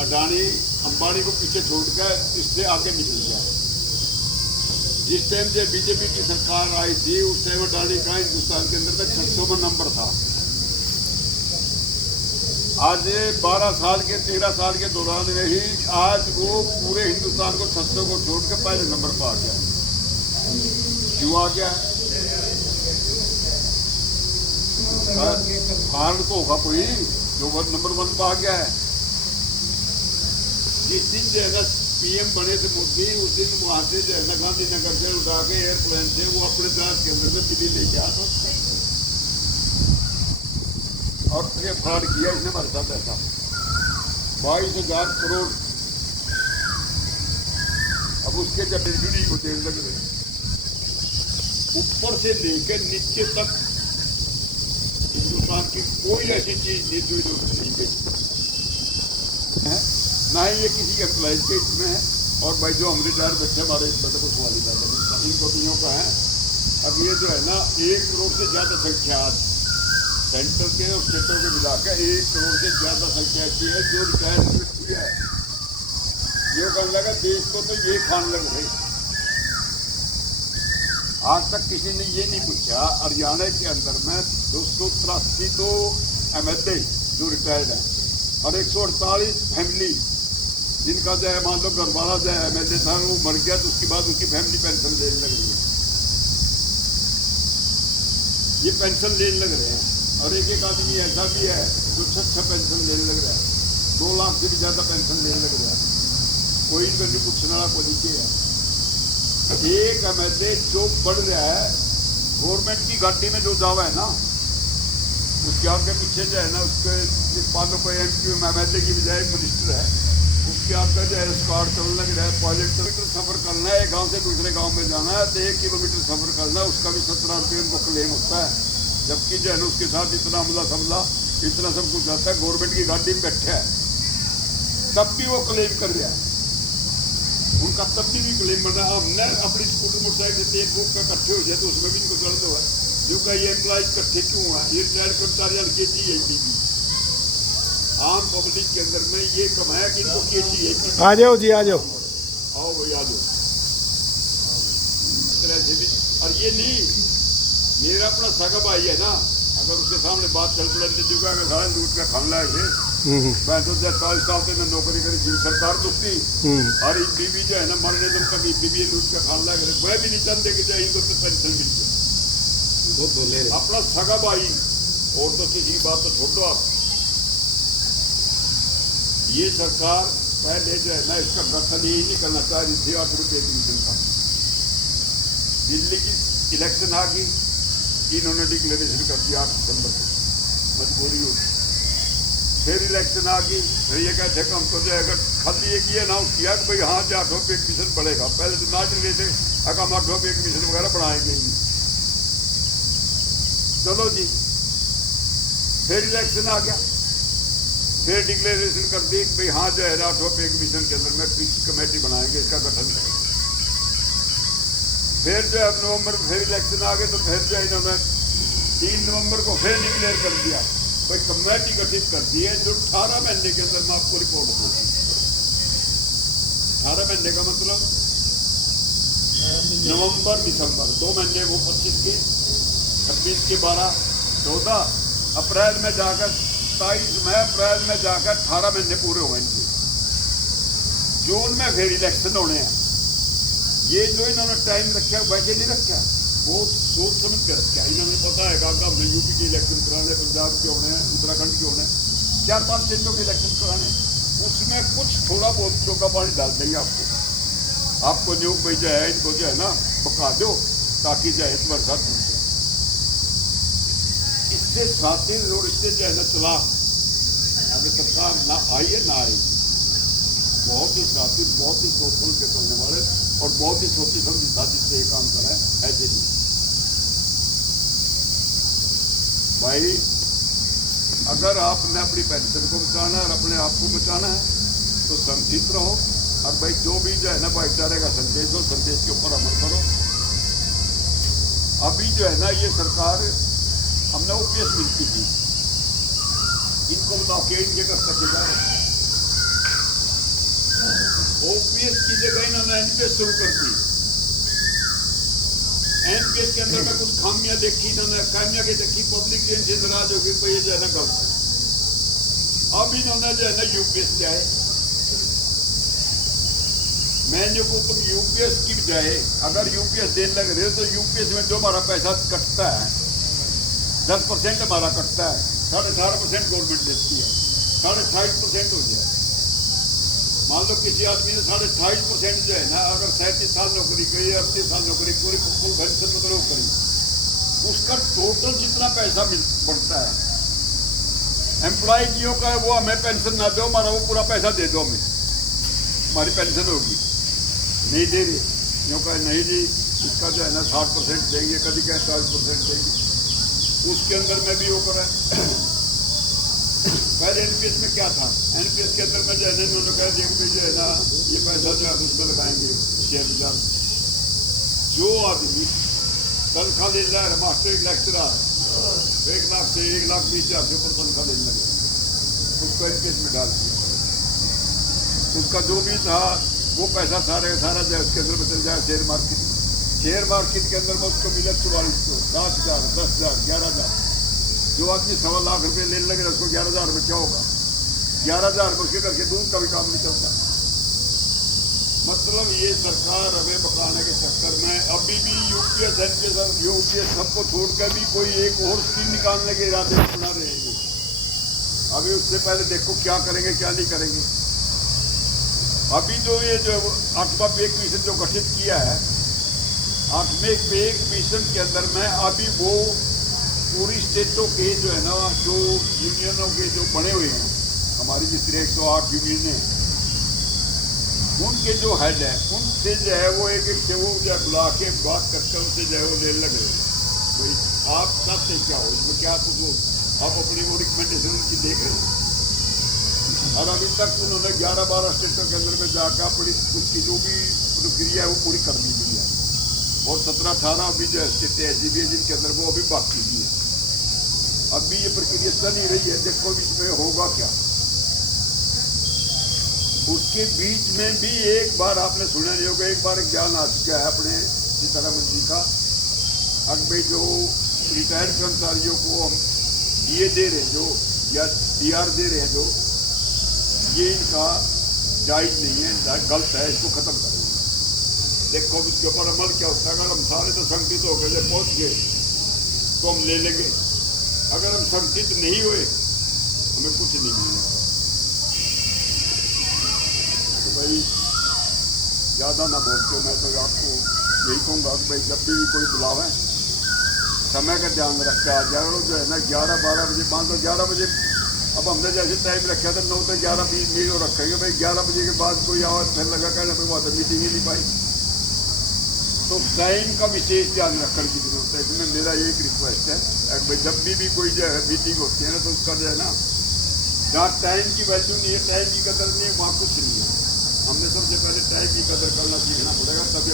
अडानी अंबानी को पीछे छोड़कर इससे आगे निकल गया। जिस टाइम से बीजेपी की सरकार आई थी उस टाइम अडानी का हिंदुस्तान के अंदर तक 600 नंबर था। आज 12 साल के 13 साल के दौरान में ही आज वो पूरे हिंदुस्तान को 600 को छोड़ के पहले नंबर पर आ गया। क्यों आ गया? कारण तो होगा कोई जो नंबर 1 पर आ गया है। जिस दिन जो है ना पीएम बने थे मोदी, उस दिन वहां से जो है ना गांधीनगर से उठा के एयरप्लेन से वो अपने देश के अंदर में दिल्ली लेके आ सकते और ये फ्रॉड किया इसने हमारे साथ ऐसा 22,000 करोड़। अब उसके जब डिलीवरी को देने लग रहे ऊपर से लेकर नीचे तक हिंदुस्तान की कोई ऐसी चीज नहीं जो नहीं गई है, ना ही ये किसी एम्प्लॉइज के इसमें है। और भाई जो हम रिटायर बच्चे हमारे मतलब उस वाली इन कोटियों का है। अब ये जो है ना 1 करोड़ से ज़्यादा संख्या आज सेंटर के और स्टेटों के मिलाकर 1 करोड़ से ज़्यादा संख्या ऐसी है जो रिटायरमेंट हुई है। ये कहने लगा देश को तो ये खान लग रही। आज तक किसी ने ये नहीं पूछा हरियाणा के अंदर में 283 तो MLA जो रिटायर्ड हैं और 148 फैमिली जिनका जो है मान लो घर वाला जो है MLA था वो मर गया तो उसके बाद उसकी फैमिली पेंशन लेने लग रही है। ये पेंशन लेने लग रहे हैं और एक आदमी ऐसा भी है जो 6 पेंशन लेने लग रहा है, 2 लाख से भी ज़्यादा पेंशन लेने लग रहा है। कोई इनको नहीं पूछने वाला कोई नहीं है। एक MLA जो बढ़ रहा है गवर्नमेंट की गाड़ी में जो दावा है ना उसके आगे पीछे जो है ना उसके 5 रुपये MP MLA की बजाय मिनिस्टर है उसके आगे जो है स्क्वाड चलने लग रहा है। पायलट किलोमीटर सफ़र करना है, एक गाँव से दूसरे गाँव में जाना है तो 1 किलोमीटर सफ़र करना है, उसका भी 17 रुपये उनको क्लेम होता है। जबकि जो है ना उसके साथ इतना हमला समला इतना सब कुछ आता है, गवर्नमेंट की गाड़ी में बैठा है तब भी वो क्लेम कर रहा है। उनका तब भी क्लेम बना हमने अपनी स्कूटर मोटरसाइकिल से 1 बुक का इकट्ठे हो जाए तो उसमें भी इनको चल दो है जो का ये एम्प्लॉज इकट्ठे क्यों है, ये रिटायर कर्मचारी के चाहिए। आम पब्लिक के अंदर में ये कमाया कि इनको क्या चाहिए। आ जाओ जी आ जाओ, आओ भाई आ जाओ। और ये नहीं मेरा अपना सगा भाई है ना, अगर उसके सामने बात चल पड़े जुगा सारे लूट का खान लाए थे। मैं तो 40 साल से मैं नौकरी करी जिन सरकार दुखती और एक बीबी जो है ना मरने दम कभी बीबी लूट का खान लाए वह भी नहीं चाहते कि जाए इनको तो पेंशन मिल जाए। अपना सगा भाई और तो किसी की बात तो छोड़ दो आप। ये सरकार पहले जो है ना इसका गठन ही नहीं करना चाह रही थी 8 रुपये की मिशन का। दिल्ली की इलेक्शन आ गई, इन्होंने डिक्लेरेशन कर दिया 8 दिसंबर को, मजबूरी होगी। फिर इलेक्शन आ गई, फिर ये कहते हम तो जो अगर खाली एक ये अनाउंस किया कि भाई हाँ 8 रुपये एक मिशन बढ़ेगा। पहले तो ना चल गए थे अगर हम 8 रुपये एक मिशन वगैरह बढ़ाएंगे ही। चलो जी फिर इलेक्शन आ गया, फिर डिक्लेरेशन कर दी कि भाई हाँ जो है 8 रुपये एक मिशन के अंदर में किसी कमेटी बनाएंगे, इसका गठन करेंगे। फिर जो है नवंबर में फिर इलेक्शन आ गए तो फिर जो है इन्होंने 3 नवंबर को फिर डिक्लेयर कर दिया भाई कमेटी गठित कर दी है जो 18 महीने के अंदर में आपको रिपोर्ट होगी। 18 महीने का मतलब नवंबर दिसंबर 2 महीने वो 25 के 26 के 12 14 अप्रैल में जाकर 27 में अप्रैल में जाकर 18 महीने पूरे हुए इनके। जून में फिर इलेक्शन होने हैं। ये जो इन्होंने टाइम रखा वैसे नहीं रखा, बहुत सोच समझ कर रखा। इन्होंने पता है कि हमने यूपी के इलेक्शन कराने, पंजाब के होने हैं, उत्तराखंड के होने, 4-5 स्टेटों के इलेक्शन कराने, उसमें कुछ थोड़ा बहुत चौका पानी डाल देंगे आपको जो भाई जो है इनको जो है ना पका दो ताकि जो है इस बार साथ मिल जाए। इससे साथी और इससे जो है ना चला अगर सरकार ना आई है ना आएगी। बहुत ही साथी, बहुत ही सोच समझ के चलने वाले और बहुत ही सोची समझी साजिश से ये काम कर रहा है। ऐसे नहीं भाई, अगर आपने अपनी पेंशन को बचाना है और अपने आप को बचाना है तो संगठित रहो और भाई जो भी जो है ना भाईचारे का संदेश हो, संदेश के ऊपर अमल करो। अभी जो है ना ये सरकार हमने OPS मिलती थी, इनको बताओ कि इनके घर तक जा रहे यूपीएस की जगह इन्होंने एनपीएस शुरू कर दी। एनपीएस के अंदर में कुछ खामियां देखी इन्होंने, खामियां की देखी, पब्लिक इनसे नाराज होगी, तो ये जो है ना गलत है। अब इन्होंने जो है ना यूपीएस क्या है, मैं जो को तुम यूपीएस की बजाय अगर यूपीएस देने लग रहे हो तो यूपीएस में जो हमारा पैसा कटता है 10% हमारा कटता है, 18.5% गवर्नमेंट देती है, 28.5% हो जाए। मान लो किसी आदमी ने 28.5% जो है ना, अगर 37 साल नौकरी करी, 38 साल नौकरी पूरी फुल पेंशन मतलब करी, उसका टोटल जितना पैसा बढ़ता है एम्प्लॉय जियो का, वो हमें पेंशन ना दो, हमारा वो पूरा पैसा दे दो, हमें हमारी पेंशन होगी। नहीं दे रही, यूँ कहे नहीं जी इसका जो है ना 60% देंगे, कभी कहें 40% देंगे। उसके अंदर में भी वो करा। पहले एनपीएस में क्या था, एनपीएस के अंदर में जो है ना उन्होंने कहा जो है ना ये पैसा जो है उसमें लगाएंगे शेयर बाजार। जो आदमी तनख्वाह ले रहा है, मास्टर लेक्चरर 1 लाख से 1,20,000 से ऊपर तनख्वाह लेने लगे, उसको एनपीएस में डाल दिया। उसका जो भी था वो पैसा सारा सारा जो है उसके अंदर में चल जाए शेयर मार्केट। शेयर मार्केट के अंदर में उसको मिला 4400, 7,000, 10,000, 11,000। जो आदमी 1.25 लाख रुपये लेने लगे उसको 11,000 में क्या होगा? 11,000 में उसके करके दूध का भी काम नहीं चलता। मतलब ये सरकार हमें बकाने के चक्कर में अभी भी यूपीएस यूपीएस सबको छोड़ कर भी कोई एक और स्कीम निकालने के इरादे में बना रहे हैं। अभी उससे पहले देखो क्या करेंगे क्या नहीं करेंगे। अभी जो ये जो 8वां पे कमीशन जो गठित किया है, 8वें पे कमीशन के अंदर में अभी वो पूरी स्टेटों के जो है ना, जो यूनियनों के जो बने हुए हैं, हमारी जिस तरह 108 यूनियन है, उनके जो हेड है उनसे जो है वो एक से वो जो है बुला के बात करके उनसे जो है वो लेने लगे भाई आप चाहते क्या हो इसमें, क्या कुछ आप अपनी वो रिकमेंडेशन उनकी देख रहे हैं। और अभी तक उन्होंने 11-12 स्टेटों के अंदर में जाकर अपनी उसकी जो भी प्रक्रिया है वो पूरी कर ली गई है, और 17-18 अभी जो स्टेटें ऐसी भी है जिनके अंदर वो अभी बाकी भी है। अभी ये प्रक्रिया चल ही रही है, देखो इसमें होगा क्या। उसके बीच में भी एक बार आपने सुना नहीं होगा, एक बार एक ज्ञान आ चुका है अपने सीतारामन जी का, अब भाई जो रिटायर्ड कर्मचारियों को हम ये दे रहे हैं जो, या डीआर दे रहे हैं जो, ये इनका जायज़ नहीं है, गलत है, इसको ख़त्म करें। देखो इसके ऊपर अमल क्या होता है। अगर हम सारे तो संगठित हो गए पहुँच गए तो हम ले लेंगे, अगर हम संगठित नहीं हुए हमें कुछ नहीं मिलेगा। तो भाई ज़्यादा ना बोलते हो, मैं तो आपको यही कहूँगा कि भाई जब भी कोई बुलावा है समय का ध्यान रखा जाए। जो है ना 11-12 बजे, मान लो 11 बजे, अब हमने जैसे टाइम रखा था 9 से 11-20 मिनट रखेंगे भाई, 11 बजे के बाद कोई आवाज़ फिर लगा कहना भाई वहाँ तो मीटिंग ही नहीं पाई। तो टाइम का विशेष ध्यान रखने की जरूरत है। इसमें मेरा एक रिक्वेस्ट है भाई जब भी कोई जो है मीटिंग होती है ना, तो उसका जो है ना, जहाँ टाइम की वैल्यू नहीं है, टाइम की कदर नहीं है, वहाँ कुछ नहीं है। हमने सबसे पहले टाइम की कदर करना सीखना पड़ेगा, तभी